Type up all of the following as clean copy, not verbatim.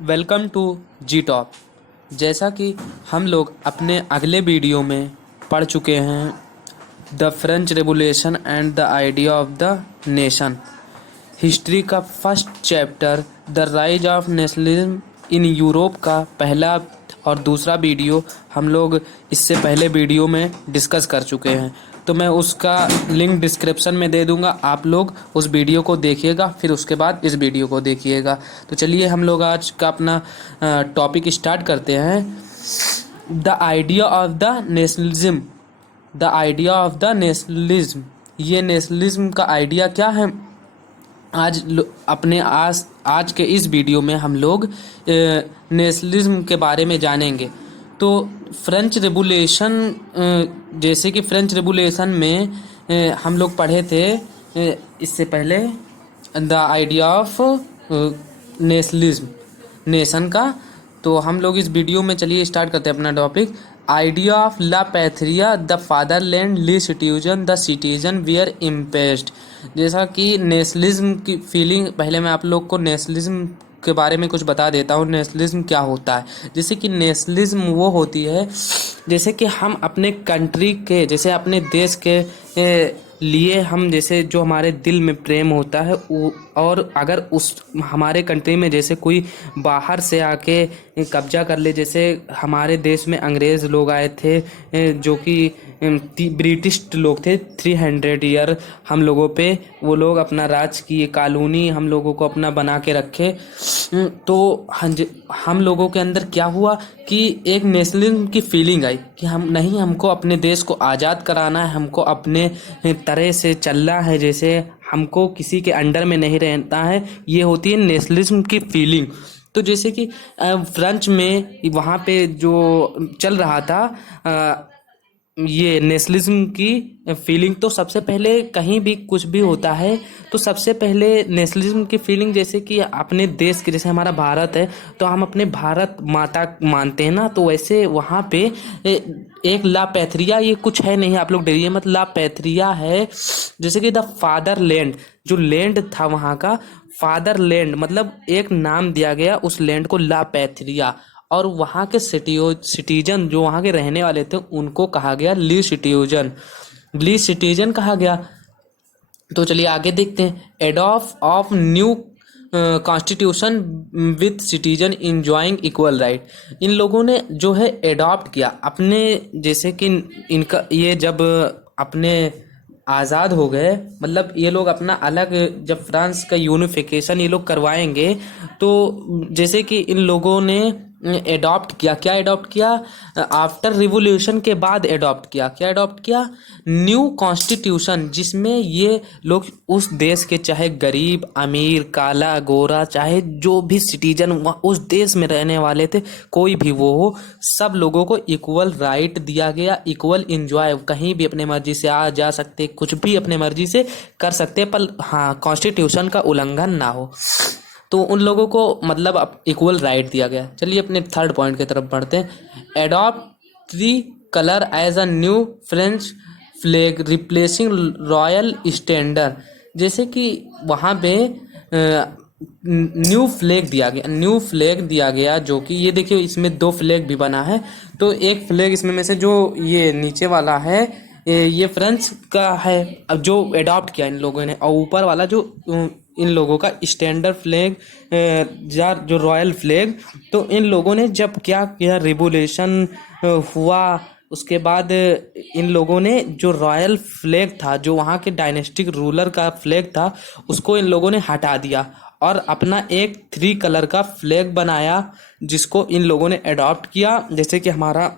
Welcome to ji top. जैसा कि हम लोग अपने अगले वीडियो में पढ़ चुके हैं the French revolution and the idea of the nation, history का first chapter the rise of nationalism in Europe का पहला और दूसरा वीडियो हम लोग इससे पहले वीडियो में डिस्कस कर चुके हैं। तो मैं उसका लिंक डिस्क्रिप्शन में दे दूंगा, आप लोग उस वीडियो को देखिएगा, फिर उसके बाद इस वीडियो को देखिएगा। तो चलिए हम लोग आज का अपना टॉपिक स्टार्ट करते हैं। The idea of the nationalism. The idea of the nationalism, ये नेशनलिज्म का आइडिया क्या है, अपने आज के इस वीडियो में हम लोग नेशनलिज्म के बारे में जानेंगे। तो फ्रेंच रेवोल्यूशन, जैसे कि फ्रेंच रेवोल्यूशन में हम लोग पढ़े थे इससे पहले the idea of nationalism, nation का। तो हम लोग इस वीडियो में चलिए स्टार्ट करते हैं अपना टॉपिक। आइडिया ऑफ ला पैथ्रिया द फादरलैंड ली citizen the citizen were emphasised. जैसा कि नेशनलिज्म की फीलिंग, पहले मैं आप लोग को नेशनलिज्म के बारे में कुछ बता देता हूँ। नेशनलिज्म क्या होता है? जैसे कि नेशनलिज्म वो होती है जैसे कि हम अपने कंट्री के, जैसे अपने देश के लिए हम, जैसे जो हमारे दिल में प्रेम होता है और अगर उस हमारे कंट्री में जैसे कोई बाहर से आके कब्जा कर ले, जैसे हमारे देश में अंग्रेज़ लोग आए थे जो कि ब्रिटिश लोग थे, 300 ईयर हम लोगों पे वो लोग अपना राज किए, कॉलोनी हम लोगों को अपना बना के रखे। तो हम लोगों के अंदर क्या हुआ कि एक नेशनलिज्म की फीलिंग आई कि हम नहीं, हमको अपने देश को आज़ाद कराना है, हमको अपने तरह से चलना है, जैसे हमको किसी के अंडर में नहीं रहना है। ये होती है नेशनलिज्म की फीलिंग। तो जैसे कि फ्रेंच में वहाँ पे जो चल रहा था ये नेशनलिज्म की फीलिंग, तो सबसे पहले कहीं भी कुछ भी होता है तो सबसे पहले नेशनलिज्म की फीलिंग, जैसे कि अपने देश के, जैसे हमारा भारत है तो हम अपने भारत माता मानते हैं ना, तो वैसे वहाँ पे एक ला पैथ्रिया, ये कुछ है नहीं, आप लोग डरिए मत, ला पैथ्रिया है। जैसे कि द फादरलैंड, जो लैंड था वहाँ का, फादरलैंड मतलब एक नाम दिया गया उस लैंड को, ला पैथ्रिया। और वहाँ के सिटीजन जो वहाँ के रहने वाले थे उनको कहा गया ली सिटीजन, ली सिटीजन कहा गया। तो चलिए आगे देखते हैं। Adopt of new constitution with citizen enjoying equal right. इन लोगों ने जो है एडॉप्ट किया अपने, जैसे कि इनका ये जब अपने आज़ाद हो गए, मतलब ये लोग अपना अलग, जब फ्रांस का यूनिफिकेशन ये लोग करवाएंगे तो जैसे कि इन लोगों ने एडॉप्ट किया, क्या एडॉप्ट किया, आफ्टर रिवोल्यूशन के बाद एडॉप्ट किया, क्या एडॉप्ट किया, न्यू कॉन्स्टिट्यूशन, जिसमें ये लोग उस देश के चाहे गरीब अमीर काला गोरा, चाहे जो भी सिटीजन उस देश में रहने वाले थे, कोई भी वो हो, सब लोगों को इक्वल राइट दिया गया, इक्वल इंजॉय, कहीं भी अपने मर्जी से आ जा सकते, कुछ भी अपने मर्जी से कर सकते, पर हाँ कॉन्स्टिट्यूशन का उल्लंघन ना हो। तो उन लोगों को मतलब अब इक्वल राइट दिया गया। चलिए अपने थर्ड पॉइंट की तरफ बढ़ते हैं। Adopt the colour as a new French flag replacing royal standard. जैसे कि वहाँ पे न्यू फ्लैग दिया गया, न्यू फ्लैग दिया गया, जो कि ये देखिए इसमें दो फ्लैग भी बना है। तो एक फ्लैग इसमें में से जो ये नीचे वाला है ये फ्रेंच का है, अब जो एडॉप्ट किया इन लोगों ने, और ऊपर वाला जो इन लोगों का स्टैंडर्ड फ्लैग, जो रॉयल फ्लैग। तो इन लोगों ने जब क्या किया, रिवोल्यूशन हुआ, उसके बाद इन लोगों ने जो रॉयल फ्लैग था, जो वहाँ के डायनेस्टिक रूलर का फ्लैग था, उसको इन लोगों ने हटा दिया और अपना एक 3 कलर का फ्लैग बनाया, जिसको इन लोगों ने अडॉप्ट किया। जैसे कि हमारा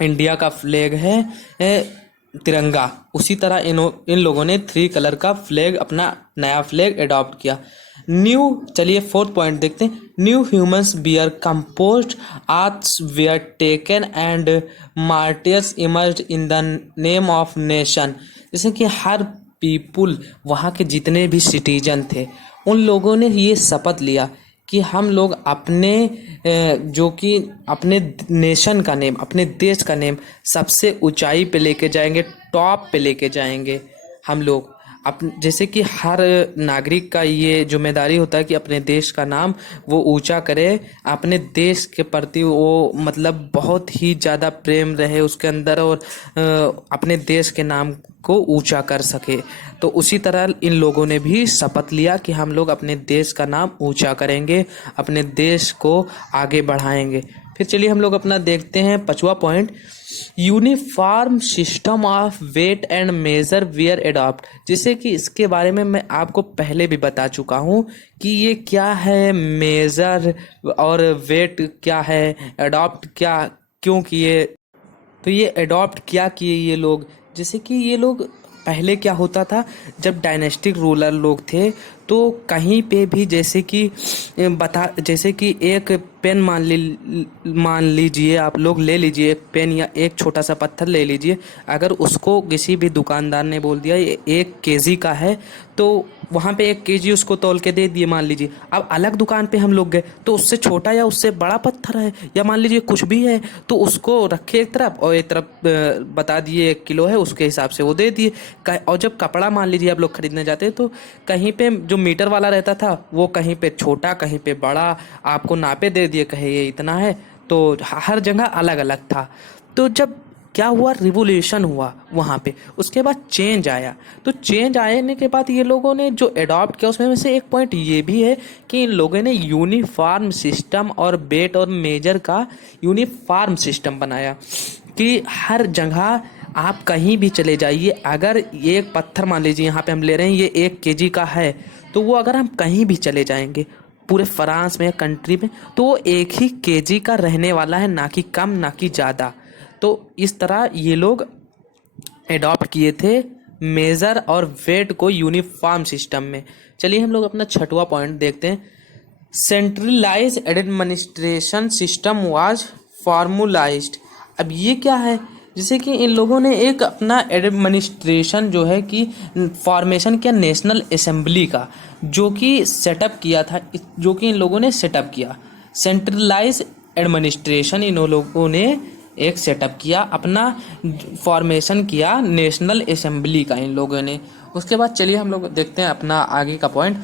इंडिया का फ्लैग है तिरंगा, उसी तरह इन लोगों ने 3 कलर का फ्लैग, अपना नया फ्लैग अडॉप्ट किया। न्यू, चलिए फोर्थ पॉइंट देखते हैं। New humans bear compost arts were taken and martyrs emerged in the name of nation. जैसे कि हर पीपुल, वहाँ के जितने भी सिटीजन थे, उन लोगों ने ये शपथ लिया कि हम लोग अपने जो कि अपने नेशन का नेम, अपने देश का नेम सबसे ऊंचाई पे लेके जाएंगे, टॉप पे लेके जाएंगे हम लोग। जैसे कि हर नागरिक का ये जिम्मेदारी होता है कि अपने देश का नाम वो ऊंचा करे, अपने देश के प्रति वो मतलब बहुत ही ज़्यादा प्रेम रहे उसके अंदर, और अपने देश के नाम को ऊंचा कर सके। तो उसी तरह इन लोगों ने भी शपथ लिया कि हम लोग अपने देश का नाम ऊंचा करेंगे, अपने देश को आगे बढ़ाएंगे। फिर चलिए हम लोग अपना देखते हैं 5वां point, uniform system of weight and measure were adopt. जैसे कि इसके बारे में मैं आपको पहले भी बता चुका हूँ कि ये क्या है, मेजर और वेट क्या है, एडॉप्ट क्या क्यों किए। तो ये एडॉप्ट क्या किए ये लोग, जैसे कि ये लोग पहले क्या होता था, जब डायनेस्टिक रूलर लोग थे तो कहीं पे भी जैसे कि एक पेन मान लीजिए, आप लोग ले लीजिए एक पेन या एक छोटा सा पत्थर ले लीजिए, अगर उसको किसी भी दुकानदार ने बोल दिया ये 1 केजी का है, तो वहाँ पे 1 केजी उसको तौल के दे दिए मान लीजिए। अब अलग दुकान पे हम लोग गए तो उससे छोटा या उससे बड़ा पत्थर है या मान लीजिए कुछ भी है, तो उसको रखे एक तरफ और एक तरफ बता दिए 1 किलो है, उसके हिसाब से वो दे दिए। और जब कपड़ा मान लीजिए आप लोग खरीदने जाते हैं तो कहीं पे जो मीटर वाला रहता था वो कहीं पे छोटा कहीं पे बड़ा आपको नापे दे दिए, कहे ये इतना है, तो हर जगह अलग अलग था। तो जब क्या हुआ, रिवोल्यूशन हुआ वहाँ पे, उसके बाद चेंज आया। तो चेंज आने के बाद ये लोगों ने जो अडॉप्ट किया उसमें से एक पॉइंट ये भी है कि इन लोगों ने यूनिफॉर्म सिस्टम और वेट और मेजर का यूनिफॉर्म सिस्टम बनाया कि हर जगह आप कहीं भी चले जाइए, अगर एक पत्थर मान लीजिए यहाँ पे हम ले रहे हैं ये 1 केजी का है, तो वो अगर हम कहीं भी चले जाएंगे पूरे फ्रांस में या कंट्री में, तो वो 1 ही केजी का रहने वाला है, ना कि कम ना कि ज़्यादा। तो इस तरह ये लोग अडॉप्ट किए थे मेज़र और वेट को यूनिफॉर्म सिस्टम में। चलिए हम लोग अपना 6वां पॉइंट देखते हैं, सेंट्रलाइज एडमिनिस्ट्रेशन सिस्टम वाज फॉर्मुलाइज्ड। अब ये क्या है, जैसे कि इन लोगों ने एक अपना एडमिनिस्ट्रेशन जो है कि फॉर्मेशन किया नेशनल असेंबली का, जो कि सेटअप किया था, जो कि इन लोगों ने सेटअप किया। सेंट्रलाइज एडमिनिस्ट्रेशन इन लोगों ने एक सेटअप किया, अपना फॉर्मेशन किया नेशनल असेंबली का इन लोगों ने। उसके बाद चलिए हम लोग देखते हैं अपना आगे का point,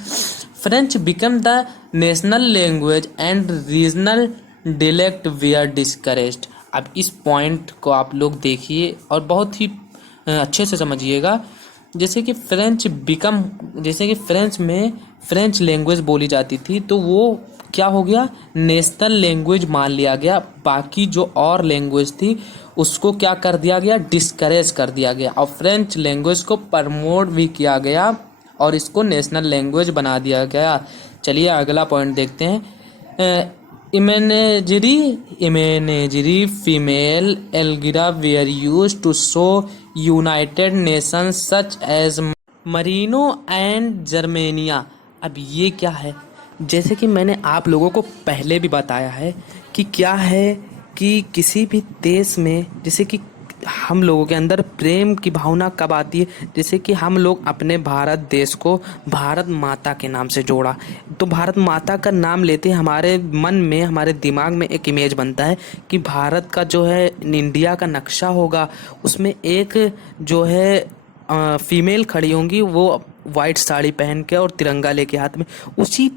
French become the national language and regional dialect were discouraged. अब इस पॉइंट को आप लोग देखिए और बहुत ही अच्छे से समझिएगा। जैसे कि फ्रेंच में फ्रेंच लैंग्वेज बोली जाती थी, तो वो क्या हो गया, नेशनल लैंग्वेज मान लिया गया। बाकी जो और लैंग्वेज थी उसको क्या कर दिया गया, डिस्करेज कर दिया गया, और फ्रेंच लैंग्वेज को प्रमोट भी किया गया और इसको नेशनल लैंग्वेज बना दिया गया। चलिए अगला पॉइंट देखते हैं, imagery female allegory were use to show united nations such as Marianne and Germania. अब ये क्या है, जैसे कि मैंने आप लोगों को पहले भी बताया है कि क्या है कि किसी भी देश में जैसे कि हम लोगों के अंदर प्रेम की भावना कब आती है, जैसे कि हम लोग अपने भारत देश को भारत माता के नाम से जोड़ा, तो भारत माता का नाम लेते हमारे मन में, हमारे दिमाग में एक इमेज बनता है कि भारत का जो है इंडिया का नक्शा होगा, उसमें एक जो है फीमेल खड़ी होंगी, वो वाइट साड़ी पहन के और तिरंगा लेके हाथ में। उसी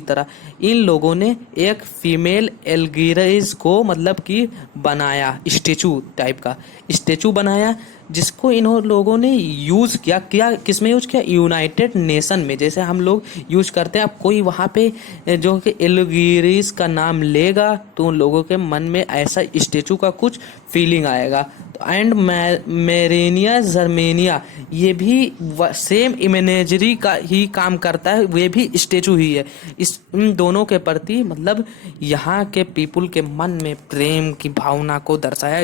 तरह इन लोगों ने एक फीमेल एल्गिरिस को मतलब कि बनाया, स्टेचू टाइप का स्टेचू बनाया, जिसको इन लोगों ने यूज़ किया किस में यूज़ किया, यूनाइटेड नेशन में। जैसे हम लोग यूज़ करते हैं, अब कोई वहाँ पे जो कि एल्गिरिस का नाम लेगा तो उन लोगों के मन में ऐसा स्टेचू का कुछ फीलिंग आएगा। एंड मेरेनिया जर्मेनिया, ये भी सेम इमेजरी का ही काम करता है, वे भी स्टेचू ही है। इन दोनों के प्रति मतलब यहाँ के पीपुल के मन में प्रेम की भावना को दर्शाया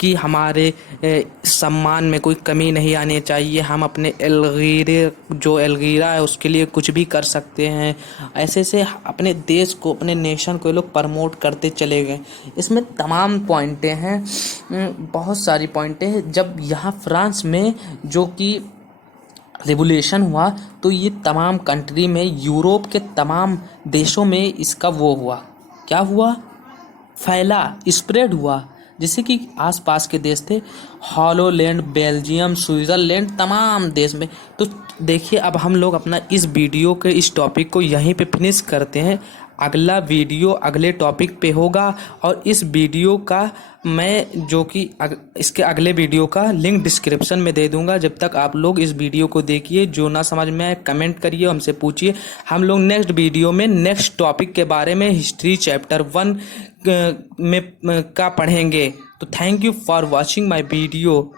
कि हमारे सम्मान में कोई कमी नहीं आनी चाहिए, हम अपने एल्गीरा है उसके लिए कुछ भी कर सकते हैं। ऐसे से अपने देश को, अपने नेशन को ये लोग प्रमोट करते चले गए। इसमें तमाम पॉइंटें हैं, बहुत सारी पॉइंटें हैं। जब यहाँ फ्रांस में जो कि रिवोल्यूशन हुआ तो ये तमाम कंट्री में, यूरोप के तमाम देशों में इसका वो हुआ, क्या हुआ, फैला, स्प्रेड हुआ। जैसे कि आसपास के देश थे, हॉलोलैंड, बेल्जियम, स्विट्ज़रलैंड, तमाम देश में। तो देखिए, अब हम लोग अपना इस वीडियो के इस टॉपिक को यहीं पे फिनिश करते हैं। अगला वीडियो अगले टॉपिक पे होगा, और इस वीडियो का मैं जो कि इसके अगले वीडियो का लिंक डिस्क्रिप्शन में दे दूंगा। जब तक आप लोग इस वीडियो को देखिए, जो ना समझ में आए कमेंट करिए, हमसे पूछिए। हम लोग नेक्स्ट वीडियो में नेक्स्ट टॉपिक के बारे में हिस्ट्री चैप्टर 1 में का पढ़ेंगे। तो thank you for watching my video.